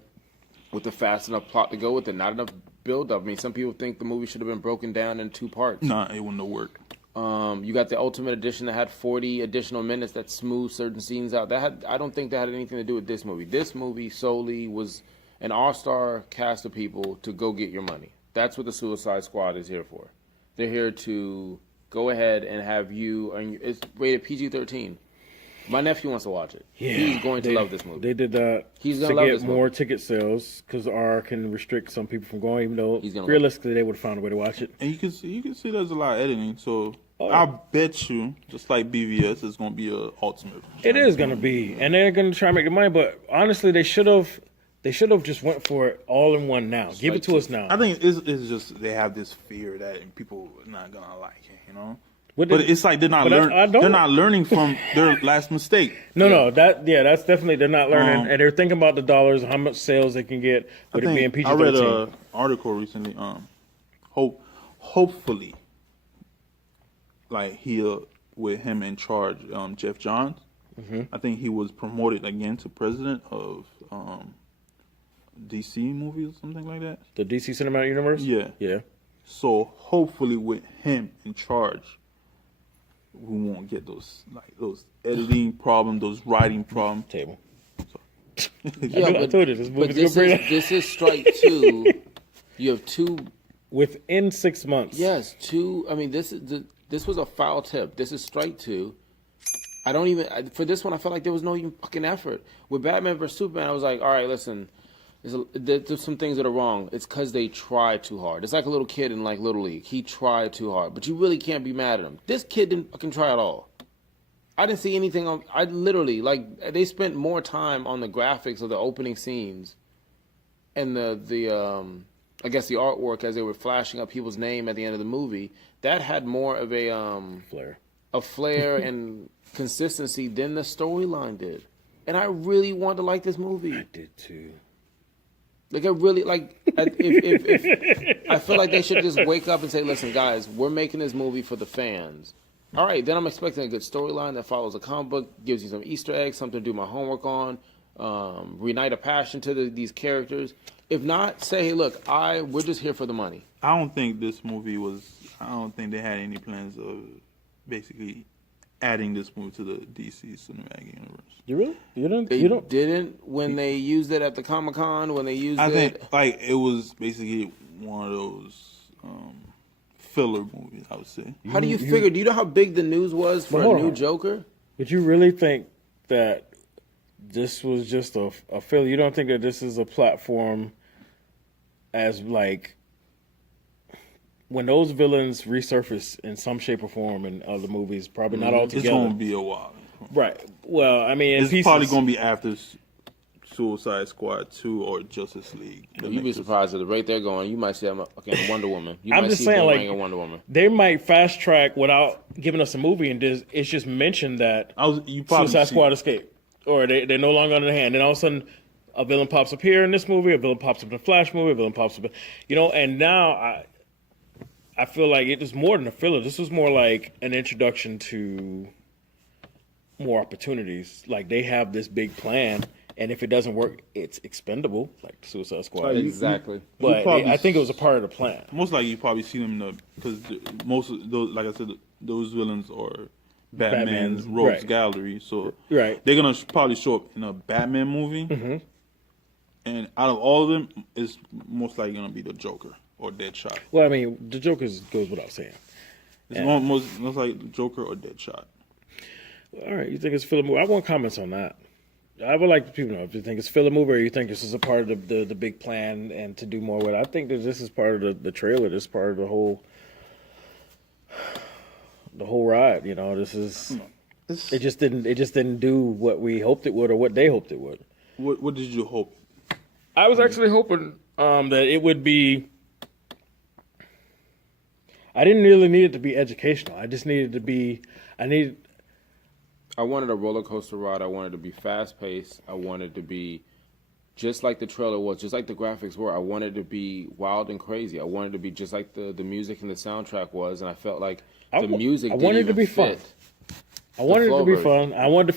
with a fast enough plot to go with it. Not enough build up. I mean, some people think the movie should have been broken down in 2 parts. Nah, it wouldn't have worked. You got the Ultimate Edition that had 40 additional minutes that smoothed certain scenes out. I don't think that had anything to do with this movie. This movie solely was an all-star cast of people to go get your money. That's what the Suicide Squad is here for. They're here to go ahead and have you, and it's rated PG-13. My nephew wants to watch it. Yeah, he's going to love this movie. They did that He's to gonna love get this more movie. ticket sales because R can restrict some people from going, even though He's gonna realistically they would have found a way to watch it. And you can see there's a lot of editing. So I bet you, just like BVS, it's gonna be a ultimate. It is going to be, and they're going to try and make the money. But honestly, they should have just went for it all in one now. Give it to us now. I think it's just they have this fear that people are not gonna like it. You know. But it's like they're not learning. They're not learning from their last mistake. No, that's definitely they're not learning, and they're thinking about the dollars, how much sales they can get with it being PG-13. I read an article recently. Hopefully, like with him in charge, Jeff Johns. I think he was promoted again to president of DC movies or something like that. The DC Cinematic Universe. Yeah. So hopefully, with him in charge, we won't get those editing problems, those writing problems. Table. Yeah, I told you this movie's this is strike 2. You have 2 within 6 months. Yes, 2. I mean, this was a foul tip. This is strike 2. I don't even for this one. I felt like there was no even fucking effort with Batman vs Superman. I was like, all right, listen. There's some things that are wrong. It's because they try too hard. It's like a little kid in like Little League. He tried too hard, but you really can't be mad at him. This kid didn't fucking try at all. I didn't see anything on. I literally they spent more time on the graphics of the opening scenes, and the I guess the artwork as they were flashing up people's name at the end of the movie. That had more of a flair and consistency than the storyline did. And I really wanted to like this movie. I did too. Like I really if I feel like they should just wake up and say, "Listen, guys, we're making this movie for the fans." All right, then I'm expecting a good storyline that follows a comic book, gives you some Easter eggs, something to do my homework on, reignite a passion to these characters. If not, say, "Hey, look, we're just here for the money." I don't think this movie was. I don't think they had any plans of basically adding this movie to the DC Cinematic Universe. You really? They didn't when they used it at the Comic-Con, when they used it. I think like it was basically one of those filler movies, I would say. How do you figure? Do you know how big the news was for a new Joker? But you really think that this was just a filler? You don't think that this is a platform as like when those villains resurface in some shape or form in other movies, probably not all together. It's going to be a while. Right. Well, I mean, it's probably going to be after Suicide Squad 2 or Justice League. You'd be surprised at the rate they're going. You might see Wonder Woman. I'm just saying, like, Wonder Woman. They might fast track without giving us a movie, and it's just mentioned that Suicide Squad escaped, or they're no longer under the hand. And all of a sudden, a villain pops up here in this movie, a villain pops up in the Flash movie, a villain pops up, and now I feel like it was more than a filler. This was more like an introduction to more opportunities. Like they have this big plan, and if it doesn't work, it's expendable, like Suicide Squad. Exactly. But I think it was a part of the plan. Most likely, you probably see them because most of those, like I said, those villains are Batman's rogues gallery. So they're gonna probably show up in a Batman movie, and out of all of them, it's most likely gonna be the Joker or Deadshot. Well, I mean, the Joker goes without saying. It's most like Joker or Deadshot. All right, you think it's a filler movie? I want comments on that. I would like people to know if you think it's a filler movie or you think this is a part of the big plan and to do more with it. I think that this is part of the trailer. This is part of the whole ride. You know, this is it just didn't do what we hoped it would or what they hoped it would. What did you hope? I was actually hoping that it would be. I didn't really need it to be educational. I just needed to be. I wanted a roller coaster ride. I wanted to be fast paced. I wanted to be just like the trailer was, just like the graphics were. I wanted to be wild and crazy. I wanted to be just like the music and the soundtrack was, and I felt like the music. I didn't wanted it even to be fit. fun. I wanted it to be fun. I wanted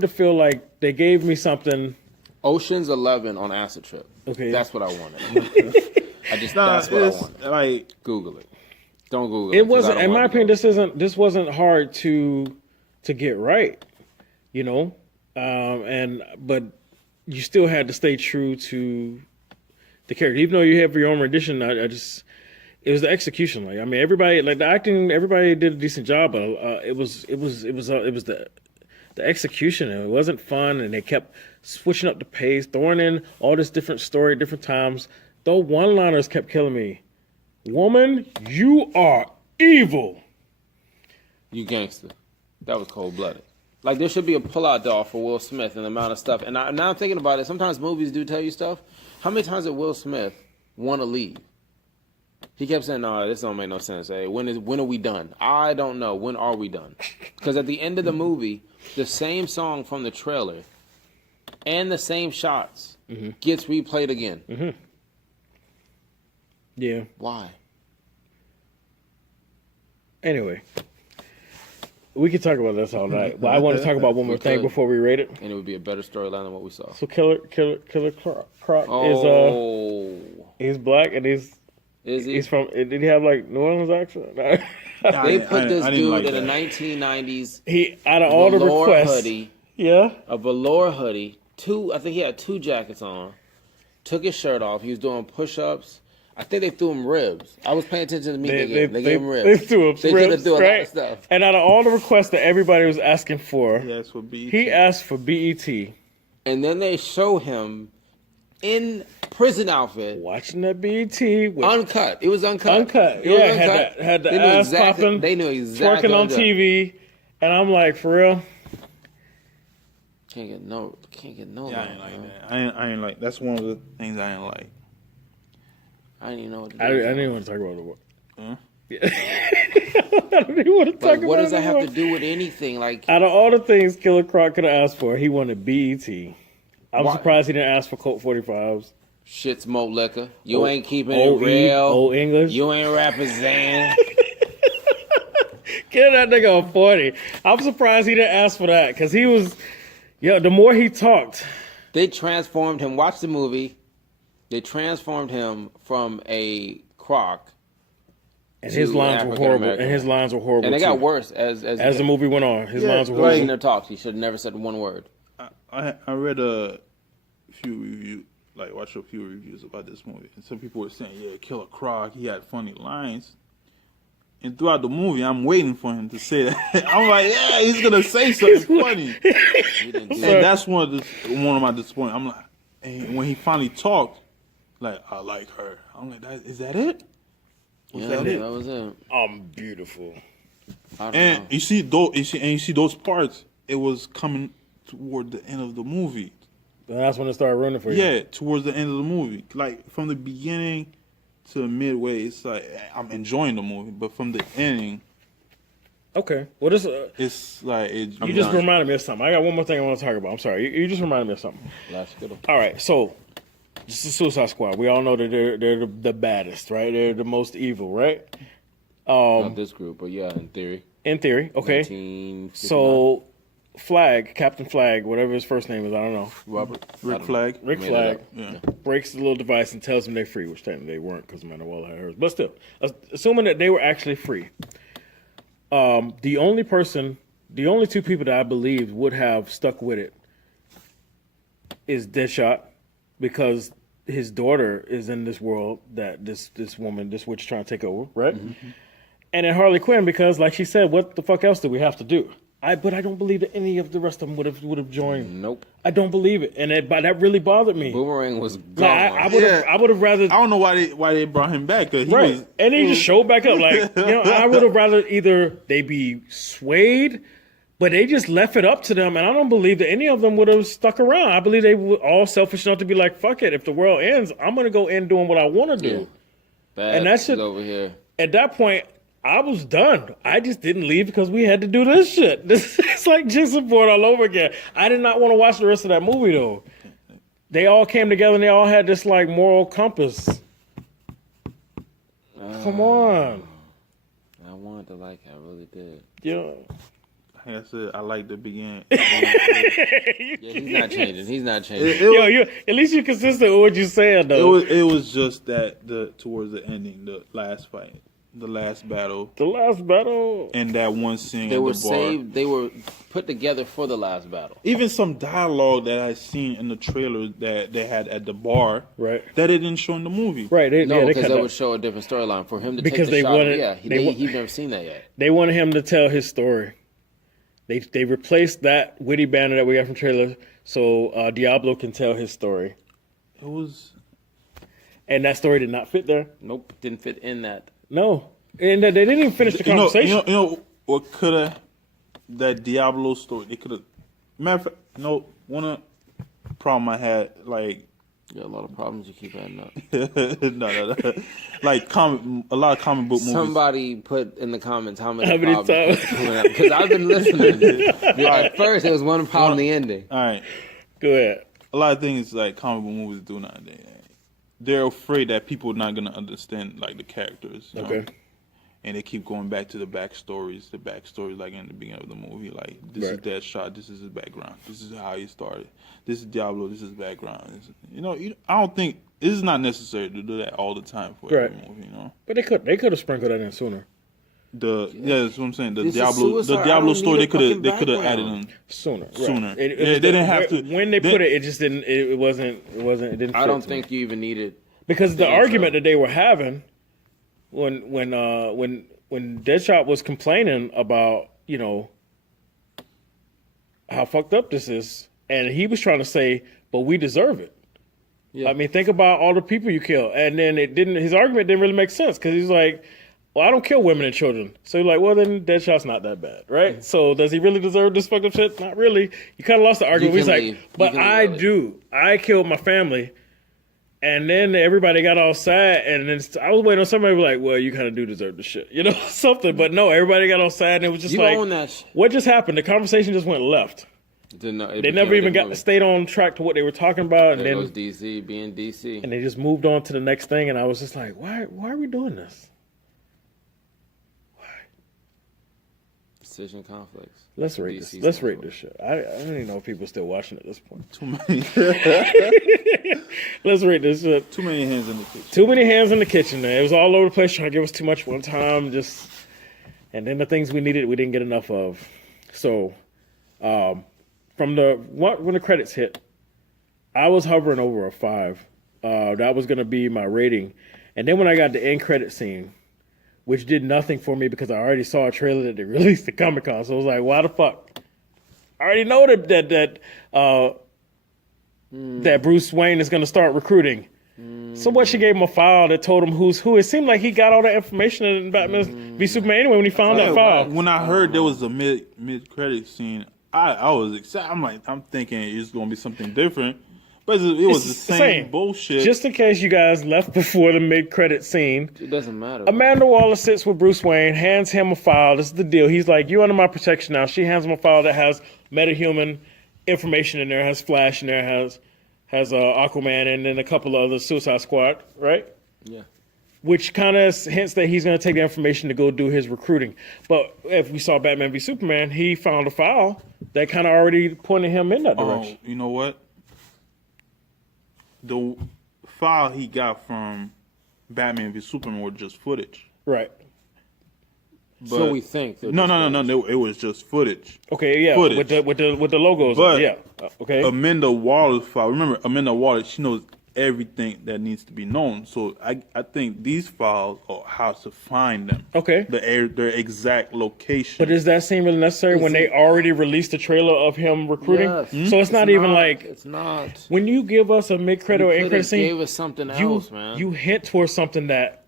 to feel like they gave me something. Ocean's 11 on acid trip. Okay, that's what I wanted. That's what I wanted. Like, Google it. Don't Google it. It wasn't, in my opinion, this wasn't hard to get right, you know, but you still had to stay true to the character, even though you have your own rendition. It was the execution. Like, I mean, everybody, like the acting, everybody did a decent job, but it was the execution, and it wasn't fun, and they kept switching up the pace, throwing in all this different story, different times. The one-liners kept killing me. Woman, you are evil. You gangster. That was cold-blooded. Like, there should be a pull-out doll for Will Smith and the amount of stuff. And now I'm thinking about it. Sometimes movies do tell you stuff. How many times did Will Smith want to leave? He kept saying, no, this don't make no sense. Hey, when are we done? I don't know. When are we done? Because at the end of the movie, the same song from the trailer and the same shots gets replayed again. Mm-hmm. Yeah. Why? Anyway, we could talk about this all night, but I want to talk about one more thing before we rate it. And it would be a better storyline than what we saw. So Killer Croc is he's black and is he? He's from. Did he have like New Orleans accent? They put this dude in a 1990s. He out of all the requests, hoodie, a velour hoodie. I think he had 2 jackets on. Took his shirt off. He was doing push-ups. I think they threw him ribs. I was paying attention to the media game. They gave him ribs. They threw him They ribs, could have threw a lot right? of stuff. And out of all the requests that everybody was asking for, he asked for BET. He asked for BET. And then they show him in prison outfit. Watching that BET. Uncut. It was uncut. Uncut. It was uncut. Had the ass popping. They knew exactly. Twerking on TV. And I'm like, for real? Can't get no. Yeah, I ain't like that. I ain't like. That's one of the things I ain't like. I didn't even know what to do. I didn't want to talk about it. Huh? Yeah. I don't even want to talk about it. What does that have to do with anything? Like, out of all the things Killer Croc could have asked for, he wanted BET. I'm surprised he didn't ask for Colt 45s. Shit, smoke liquor. You ain't keeping it real. Old English. You ain't representing. Get that nigga a 40. I'm surprised he didn't ask for that because he was. The more he talked, they transformed him. Watch the movie. They transformed him from a croc. And his lines were horrible. And they got worse as the movie went on. His lines were horrible. In their talks, he should have never said one word. I read a few reviews, watched a few reviews about this movie, and some people were saying, "Yeah, Killer Croc, he had funny lines." And throughout the movie, I'm waiting for him to say that. I'm like, yeah, he's gonna say something funny. And that's one of my disappointments. I'm like, and when he finally talked, like, I like her. I'm like, is that it? That was it. I'm beautiful. I don't know. You see those parts. It was coming toward the end of the movie. And that's when it started running for you. Yeah, towards the end of the movie. Like from the beginning to midway, it's like I'm enjoying the movie, but from the ending, okay. Well, this it's like you just reminded me of something. I got one more thing I want to talk about. I'm sorry. You just reminded me of something. That's good. All right, so this is Suicide Squad. We all know that they're the baddest, right? They're the most evil, right? Not this group, but yeah, in theory. In theory, okay. So Captain Flag, whatever his first name is, I don't know. Rick Flag. Rick Flag breaks the little device and tells them they're free, which technically they weren't because Manuel had hers. But still, assuming that they were actually free, the only two people that I believe would have stuck with it is Deadshot, because his daughter is in this world that this woman, this witch, is trying to take over, right? Mm-hmm. And then Harley Quinn, because like she said, what the fuck else do we have to do? But I don't believe that any of the rest of them would have joined. Nope. I don't believe it, and that really bothered me. Boomerang was gone. Like, I would have rather. I don't know why they brought him back. Cause he Right, was, and he just showed back up. Like, I would have rather either they be swayed, but they just left it up to them, and I don't believe that any of them would have stuck around. I believe they were all selfish enough to be like, "Fuck it, if the world ends, I'm gonna go in doing what I want to do." Bad And that's shit it. over here. At that point, I was done. I just didn't leave because we had to do this shit. It's like Jason Bourne all over again. I did not want to watch the rest of that movie though. They all came together and they all had this like moral compass. Come on. I wanted to like it. I really did. Yeah. Like I said, I like the beginning. Yeah, he's not changing. He's not changing. Yo, at least you're consistent with what you're saying though. It was just that towards the ending, the last fight, the last battle, The last battle. and that one scene They at were the bar. saved. They were put together for the last battle. Even some dialogue that I seen in the trailer that they had at the bar, Right. that they didn't show in the movie. Right. No, they because cut that that. would show a different storyline for him to Because take the they shot. wanted- Yeah, they wa- he's never seen that yet. They wanted him to tell his story. They replaced that witty banner that we got from trailer so Diablo can tell his story. It was And that story did not fit there. Nope, didn't fit in that. No. And they didn't even finish the conversation. You know what could have that Diablo story? They could have. Matter of fact, one problem I had, like You got a lot of problems you keep adding up. no, like a lot of comic book movies. Somebody put in the comments how many How many problems because I've been listening. At first, it was one problem, the ending. All right, Go ahead. a lot of things like comic book movies do nowadays. They're afraid that people are not gonna understand like the characters. You know? Okay. And they keep going back to the backstories like in the beginning of the movie, like this is Right. Deadshot, this is his background, this is how he started, this is Diablo, this is his background. I don't think this is not necessary to do that all the time for every Right. movie. But they could have sprinkled that in sooner. That's what I'm saying. The This is Diablo suicide. I Diablo don't story need a they could have fucking added background. in Sooner. Right. sooner. It They was didn't have to. When they put it, it just didn't. It wasn't. It didn't. I fit don't to me. think you even needed. Because the Yeah, argument so- that they were having when Deadshot was complaining about how fucked up this is, and he was trying to say, but we deserve it. Yeah. I mean, think about all the people you kill, and then his argument didn't really make sense because he's like, well, I don't kill women and children. So you're like, well, then Deadshot's not that bad, right? So does he really deserve this fucked up shit? Not really. You kind of lost the argument. You He's can like, leave. You but can I leave early. do. I killed my family. And then everybody got all sad, and then I was waiting on somebody to be like, well, you kind of do deserve the shit, something. But no, everybody got all sad, and it was just You like, own that shit. what just happened? The conversation just went left. They never even stayed on track to what they were talking about, and There then goes DC being DC. and they just moved on to the next thing, and I was just like, why are we doing this? Decision conflicts. Let's rate DC this. Let's stands rate for. this shit. I don't even know if people are still watching at this point. Too many, Let's rate this shit. too many hands in the kitchen. Too many hands in the kitchen, man. It was all over the place trying to give us too much one time. And then the things we needed, we didn't get enough of. So, when the credits hit, I was hovering over a 5. That was going to be my rating. And then when I got the end credit scene, which did nothing for me because I already saw a trailer that they released at Comic-Con. So I was like, why the fuck? I already know that Bruce Wayne is going to start recruiting. So what? She gave him a file that told him who's who. It seemed like he got all that information in Batman v Superman anyway when he found that file. When I heard there was a mid credit scene, I was excited. I'm thinking it's gonna be something different, but it was the same bullshit. Just in case you guys left before the mid-credit scene, It doesn't matter. Amanda Waller sits with Bruce Wayne, hands him a file. This is the deal. He's like, "You under my protection now." She hands him a file that has metahuman information in there, has Flash in there, has Aquaman, and then a couple of other Suicide Squad, right? Yeah. Which kind of hints that he's going to take the information to go do his recruiting. But if we saw Batman v Superman, he found a file that kind of already pointed him in that direction. You know what? The file he got from Batman v Superman was just footage. Right. So But- we think. No. It was just footage. Okay, yeah, Footage. with the logos. But yeah. Okay. Amanda Waller's file. Remember, Amanda Waller. She knows everything that needs to be known. So I think these files are how to find them. Okay. Their exact location. But does that seem really necessary when they already released the trailer of him recruiting? Yes. So it's not even like It's not. when you give us a mid-credit or end-credit scene, Gave us something else, man. you hint towards something that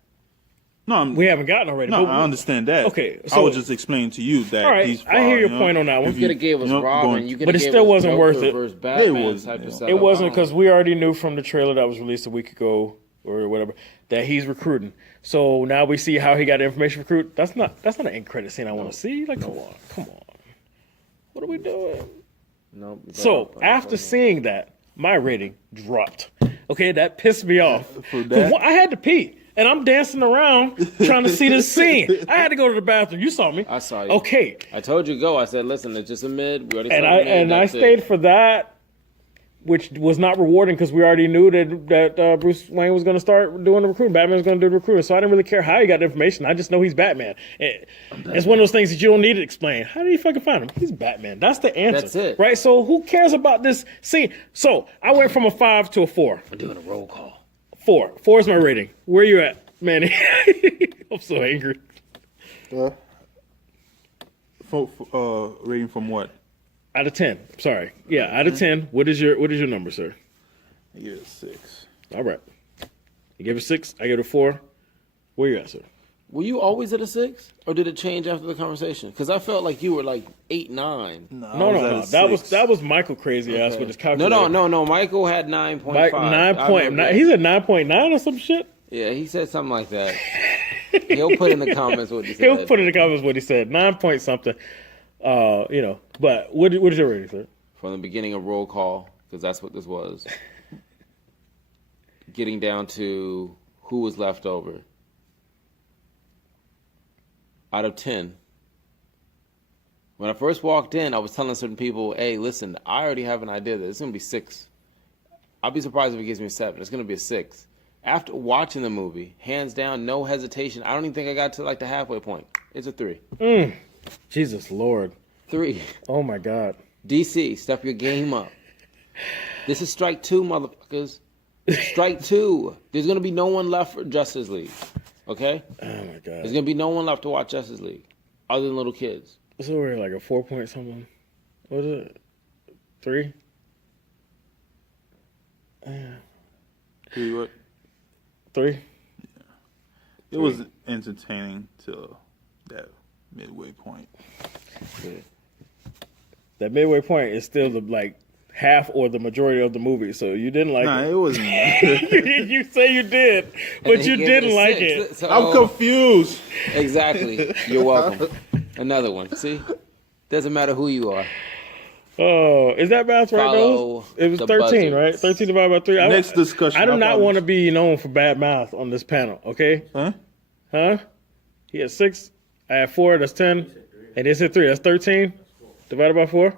No, we haven't gotten already. No, But I understand that. Okay, I so- was just explaining to you that All right, these I hear files, your you know, point on that one. if You could have gave us Robin. You could But have it gave still us wasn't Joker worth it. versus Batman It wasn't, type of yeah. setup. It wasn't I don't because know. we already knew from the trailer that was released a week ago or whatever that he's recruiting. So now we see how he got the information recruit. That's not an end credit scene I want to see. Like, come on. What are we doing? Nope. So after seeing that, my rating dropped. Okay, that pissed me off. For that? 'Cause I had to pee. And I'm dancing around trying to see this scene. I had to go to the bathroom. You saw me. I saw you. Okay. I told you go. I said, listen, it's just a mid. We already And saw I the mid, that's stayed it. for that, which was not rewarding because we already knew that Bruce Wayne was going to start doing the recruiting. Batman was going to do the recruiting. So I didn't really care how he got the information. I just know he's Batman. It's one of those things that you don't need to explain. How did you fucking find him? He's Batman. That's the answer. That's it. Right? So who cares about this scene? So I went from a 5 to a 4. I'm doing a roll call. 4. 4 is my rating. Where you at, Manny? I'm so angry. Rating from what? Out of 10. Sorry. Yeah, out of 10. What is your number, sir? I give it a 6. All right. You give it 6. I give it a 4. Where you at, sir? Were you always at a 6, or did it change after the conversation? Because I felt like you were like 8, 9. No. That was Michael crazy ass with his calculator. No. Michael had 9.5. Like 9.9. He's at 9.9 or some shit. Yeah, he said something like that. He'll put in the comments what he said. He'll put in the comments what he said. 9 point something. But what is your rating, sir? From the beginning of roll call, because that's what this was. Getting down to who was left over. Out of 10. When I first walked in, I was telling certain people, hey, listen, I already have an idea that it's going to be 6. I'll be surprised if it gives me a 7. It's going to be a 6. After watching the movie, hands down, no hesitation. I don't even think I got to like the halfway point. It's a 3. Jesus Lord. 3. Oh my God. DC, step your game up. This is strike 2, motherfuckers. Strike 2. There's going to be no one left for Justice League. Okay? Oh my God. There's going to be no one left to watch Justice League other than little kids. So we're like a 4 point something. What is it? 3? 3 what? 3? It was entertaining till that midway point. That midway point is still the like half or the majority of the movie. So you didn't like Nah, it. it wasn't. You say you did, but And he you gave didn't a like 6. it. So- I'm confused. Exactly. You're welcome. Another one. See? Doesn't matter who you are. Oh, is that math right, Follow though? It was the 13, buzzards. right? 13 divided by 3. Next discussion. I do I not probably- want to be known for bad math on this panel, okay? Huh? He had 6. I had 4. That's 10. And they said 3. That's 13. Divided by 4.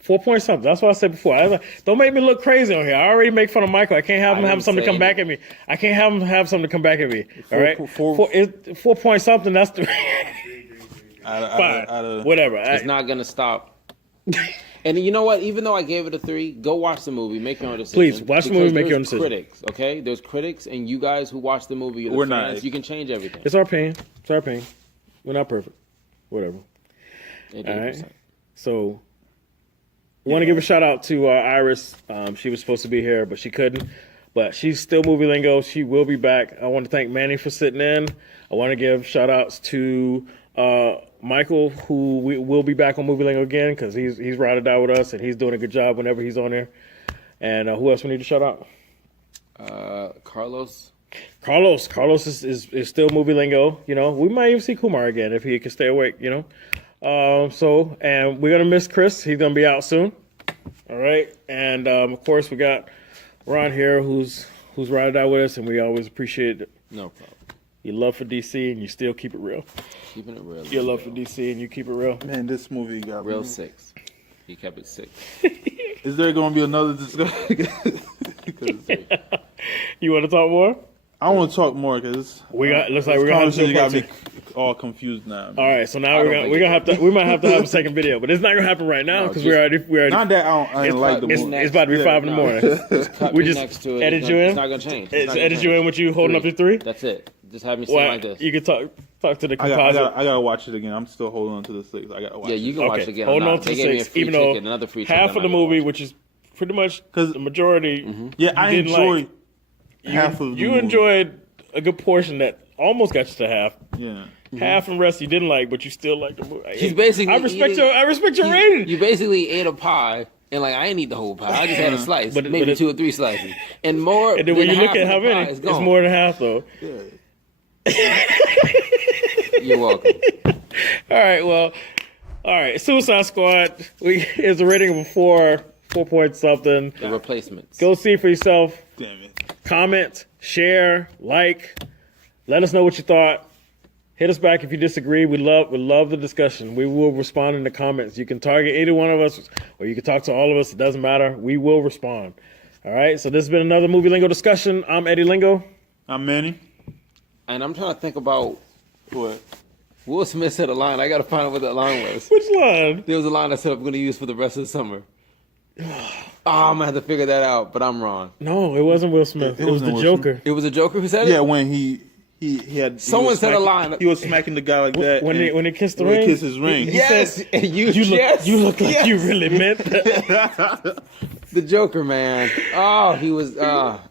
4 point something. That's what I said before. Don't make me look crazy on here. I already make fun of Michael. I can't have him I have didn't something to say come back at me. I can't have him have something to come back at me. All right? 4 point something. That's the fine. Whatever. It's not going to stop. And you know what? Even though I gave it a 3, go watch the movie. Make your own decision. Please, watch the movie, Because make your own there's decision. critics, okay? There's critics, and you guys who watch the movie, you're the We're fans, not. you can change everything. It's our opinion. It's our opinion. We're not perfect. Whatever. 88%. All right. So, want to give a shout out to Iris. She was supposed to be here, but she couldn't. But she's still Movie Lingo. She will be back. I want to thank Manny for sitting in. I want to give shout outs to Michael, who will be back on Movie Lingo again because he's ride or die with us and he's doing a good job whenever he's on there. And who else we need to shout out? Carlos. Carlos is still Movie Lingo. You know, we might even see Kumar again if he can stay awake. You know. And we're gonna miss Chris. He's gonna be out soon. All right, and of course we got Ron here, who's ride or die with us, and we always appreciate No problem. your love for DC, and you still keep it real. Keeping it real. Your love for DC, and you keep it real. Man, this movie got Real me. 6. He kept it 6. Is there going to be another discussion? You want to talk more? I want to talk more because We got. Looks like we're gonna have to do got part me all confused now. All right, so now I we're don't gonna think we might have to have a second video, but it's not gonna happen right now No, because just- we already. Not that I didn't like the It's, movie. it's about to be 5 in the morning. Cut We me just next to it. edit It's you not- in? It's not gonna change. It's It's not gonna edit you change. in with you holding up your 3. That's it. Just have me stand Well, like this. you can talk to the I composite. gotta watch it again. I'm still holding on to the 6. I gotta watch Yeah, it. you can watch it Okay, again. hold I'm on not. to They the gave me a 6, free even ticket, though another free ticket. half I'm of the not gonna movie, watch which is pretty much 'Cause- the majority. Yeah, I didn't enjoy like. half of the You movie. enjoyed a good portion that almost got you to half. Yeah. Half and rest you didn't like, but you still like the movie. He's basically I respect eating- your rating. You basically ate a pie, and like I ain't eat the whole pie. I just had a slice, But- maybe but it- 2 or 3 slices, and more. And then when than you look half at of how the pie many, is it's gone. more than half though. You're welcome. All right, well, all right. Suicide Squad is a rating of a 4 point something. The replacements. Go see it for yourself. Damn it. Comment, share, like. Let us know what you thought. Hit us back if you disagree. We love the discussion. We will respond in the comments. You can target either one of us, or you can talk to all of us. It doesn't matter. We will respond. All right. So this has been another Movie Lingo discussion. I'm Eddie Lingo. I'm Manny. And I'm trying to think about What? Will Smith said a line. I got to find out what that line was. Which line? There was a line I said I'm going to use for the rest of the summer. I'm gonna have to figure that out, but I'm wrong. No, it wasn't Will Smith. It was wasn't the Will Joker. It was a Joker who said it. Yeah, when he had. Someone said a line. He was smacking the guy like that. When and he when he kissed the when he ring. kissed his ring. He Yes, said, and you you look like yes. you really meant that. The Joker, man. Oh, he was.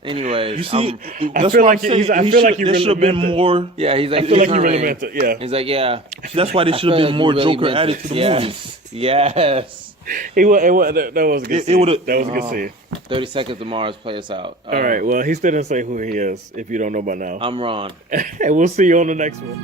Anyways, You see, I that's feel what like I'm saying. I feel like he there really should have been meant it. more. yeah, he's like. I feel like he's you really alright. meant it. Yeah. He's like, yeah. That's why there I should have feel been like more you really Joker meant added it. to the movie. Yes. That was a good It scene. would've- That was a good scene. 30 Seconds to Mars, play us out. All right. Well, he still didn't say who he is. If you don't know by now, I'm Ron. and we'll see you on the next one.